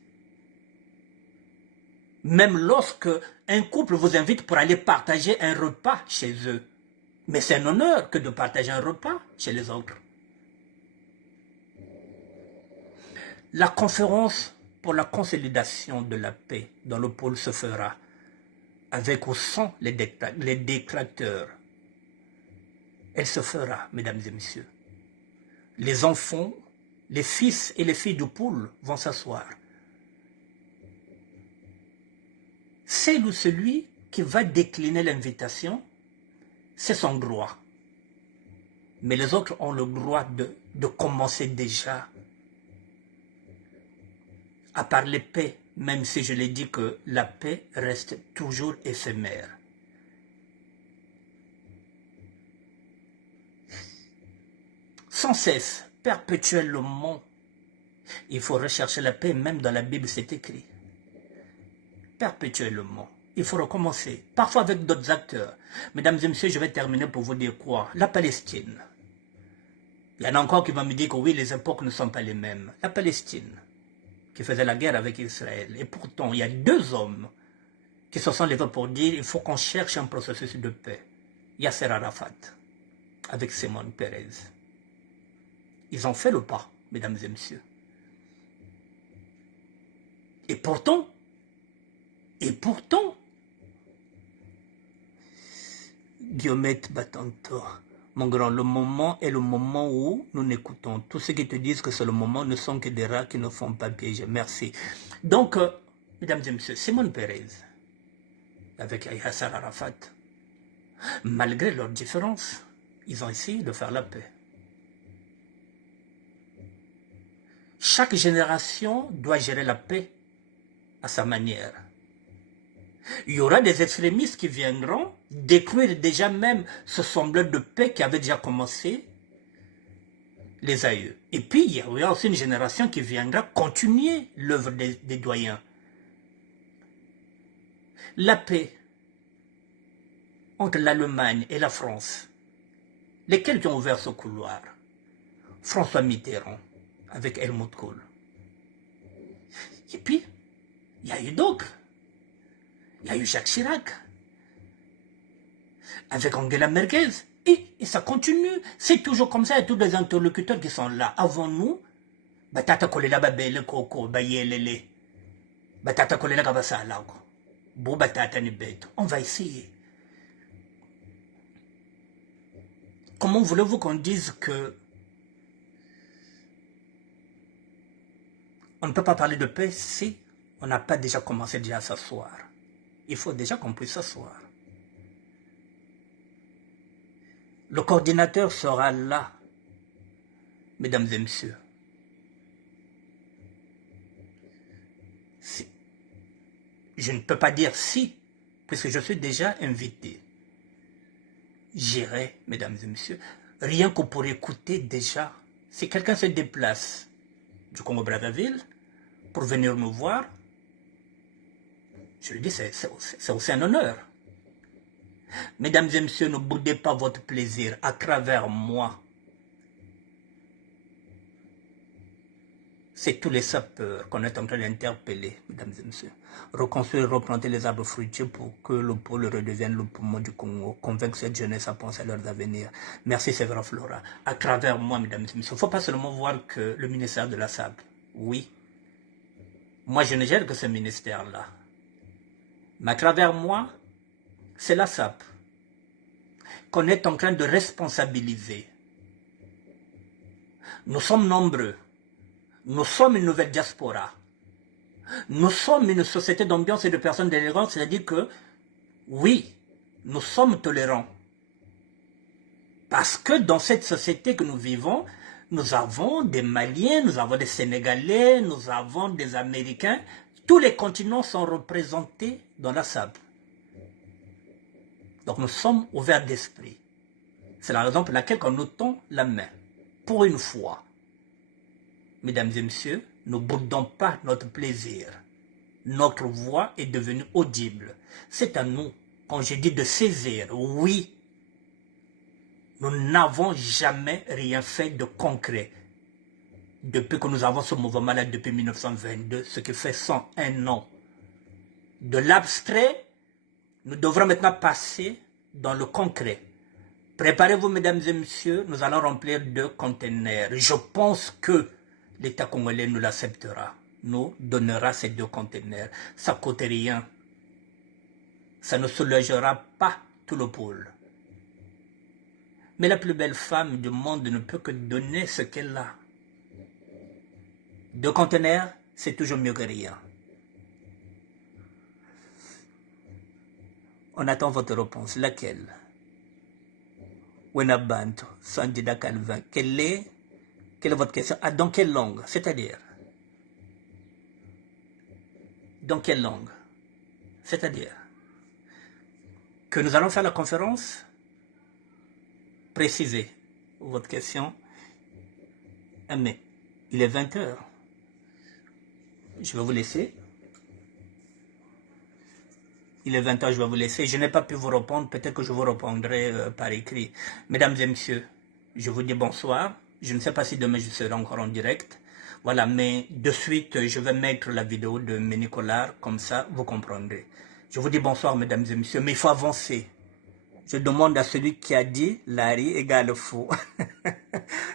Même lorsque un couple vous invite pour aller partager un repas chez eux. Mais c'est un honneur que de partager un repas chez les autres. La conférence pour la consolidation de la paix dans le pôle se fera avec ou sans les détracteurs. Elle se fera, mesdames et messieurs. Les enfants, les fils et les filles du pôle vont s'asseoir. Celle ou celui qui va décliner l'invitation, c'est son droit. Mais les autres ont le droit de commencer déjà à parler paix, même si je l'ai dit que la paix reste toujours éphémère. Sans cesse, perpétuellement, il faut rechercher la paix, même dans la Bible c'est écrit. Perpétuellement. Il faut recommencer, parfois avec d'autres acteurs. Mesdames et messieurs, je vais terminer pour vous dire quoi? La Palestine. Il y en a encore qui vont me dire que oui, les époques ne sont pas les mêmes. La Palestine, qui faisait la guerre avec Israël. Et pourtant, il y a 2 hommes qui se sont levés pour dire il faut qu'on cherche un processus de paix. Yasser Arafat, avec Simon Pérez. Ils ont fait le pas, mesdames et messieurs. Et pourtant, Guillaumette Batanto, mon grand, le moment est le moment où nous n'écoutons. Tous ceux qui te disent que c'est le moment ne sont que des rats qui ne font pas piéger. Merci. Donc, mesdames et messieurs, Simon Pérez, avec Yasser Arafat, malgré leurs différences, ils ont essayé de faire la paix. Chaque génération doit gérer la paix à sa manière. Il y aura des extrémistes qui viendront détruire déjà même ce semblant de paix qui avait déjà commencé les aïeux. Et puis, il y aura aussi une génération qui viendra continuer l'œuvre des doyens. La paix entre l'Allemagne et la France, lesquels qui ont ouvert ce couloir? François Mitterrand avec Helmut Kohl. Et puis, il y a eu d'autres. Il y a eu Jacques Chirac avec Angela Merkel. Et ça continue. C'est toujours comme ça. Il y a tous les interlocuteurs qui sont là. Avant nous, batata kolela babele koko bayelele. Batata kolela kabasa alago. Bo batata ni bête. On va essayer. Comment voulez-vous qu'on dise que on ne peut pas parler de paix si on n'a pas déjà commencé déjà à s'asseoir? Il faut déjà qu'on puisse s'asseoir. Le coordinateur sera là, mesdames et messieurs. Si. Je ne peux pas dire si, puisque je suis déjà invité. J'irai, mesdames et messieurs, rien que pour écouter déjà. Si quelqu'un se déplace du Congo-Brazzaville pour venir nous voir, je lui dis, c'est aussi un honneur. Mesdames et messieurs, ne boudez pas votre plaisir à travers moi. C'est tous les sapeurs qu'on est en train d'interpeller, mesdames et messieurs. Reconstruire, replanter les arbres fruitiers pour que le pôle redevienne le poumon du Congo. Convaincre cette jeunesse à penser à leurs avenirs. Merci Séverin Flora. À travers moi, mesdames et messieurs. Il ne faut pas seulement voir que le ministère de la SAP. Oui. Moi, je ne gère que ce ministère-là. Mais à travers moi, c'est la SAP qu'on est en train de responsabiliser. Nous sommes nombreux. Nous sommes une nouvelle diaspora. Nous sommes une société d'ambiance et de personnes d'élégance, c'est-à-dire que, oui, nous sommes tolérants. Parce que dans cette société que nous vivons, nous avons des Maliens, nous avons des Sénégalais, nous avons des Américains. Tous les continents sont représentés dans la SAP. Donc nous sommes ouverts d'esprit. C'est la raison pour laquelle nous tend la main. Pour une fois. Mesdames et messieurs, ne boudons pas notre plaisir. Notre voix est devenue audible. C'est à nous, quand je dis de saisir, oui, nous n'avons jamais rien fait de concret. Depuis que nous avons ce mouvement-là depuis 1922, ce qui fait 101 ans. De l'abstrait, nous devrons maintenant passer dans le concret. Préparez-vous, mesdames et messieurs, nous allons remplir 2 conteneurs. Je pense que l'État congolais nous l'acceptera, nous donnera ces 2 conteneurs. Ça ne coûte rien. Ça ne soulagera pas tout le pôle. Mais la plus belle femme du monde ne peut que donner ce qu'elle a. 2 conteneurs, c'est toujours mieux que rien. On attend votre réponse. Laquelle? Wenabanto, Sandida Calvin. Quelle est votre question? Ah, dans quelle langue? C'est-à-dire? Dans quelle langue? C'est-à-dire? Que nous allons faire la conférence? Précisez votre question. Ah, mais il est 20 h. Je vais vous laisser. Il est 20 h, je vais vous laisser. Je n'ai pas pu vous répondre. Peut-être que je vous répondrai par écrit. Mesdames et messieurs, je vous dis bonsoir. Je ne sais pas si demain je serai encore en direct. Voilà, mais de suite, je vais mettre la vidéo de Ménicolas. Comme ça, vous comprendrez. Je vous dis bonsoir, mesdames et messieurs. Mais il faut avancer. Je demande à celui qui a dit Larry égale fou.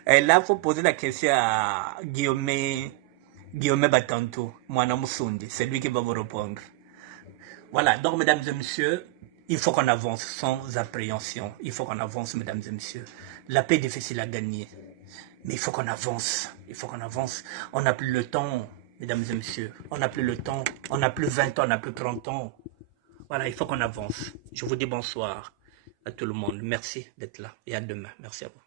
Et là, il faut poser la question à Guillaume Batantou, Moana Moussundi. C'est lui qui va vous répondre. Voilà, donc mesdames et messieurs, il faut qu'on avance sans appréhension. Il faut qu'on avance, mesdames et messieurs. La paix est difficile à gagner. Mais il faut qu'on avance. Il faut qu'on avance. On n'a plus le temps, mesdames et messieurs. On n'a plus le temps. On n'a plus 20 ans, on n'a plus 30 ans. Voilà, il faut qu'on avance. Je vous dis bonsoir à tout le monde. Merci d'être là et à demain. Merci à vous.